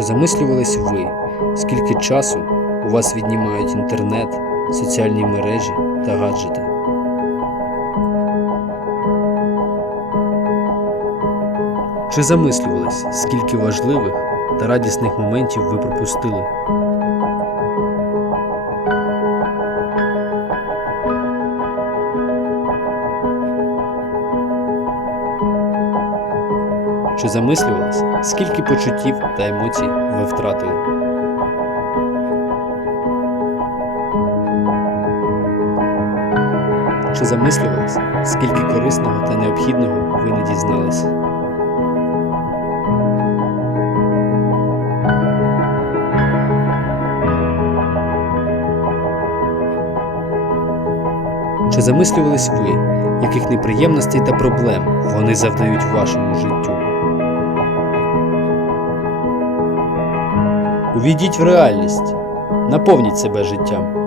Чи замислювались ви, скільки часу у вас віднімають інтернет, соціальні мережі та гаджети? Чи замислювались, скільки важливих та радісних моментів ви пропустили? Чи замислювались, скільки почуттів та емоцій ви втратили? Чи замислювались, скільки корисного та необхідного ви не дізнались? Чи замислювались ви, яких неприємностей та проблем вони завдають вашому життю? Увійдіть в реальність, наповніть себе життям.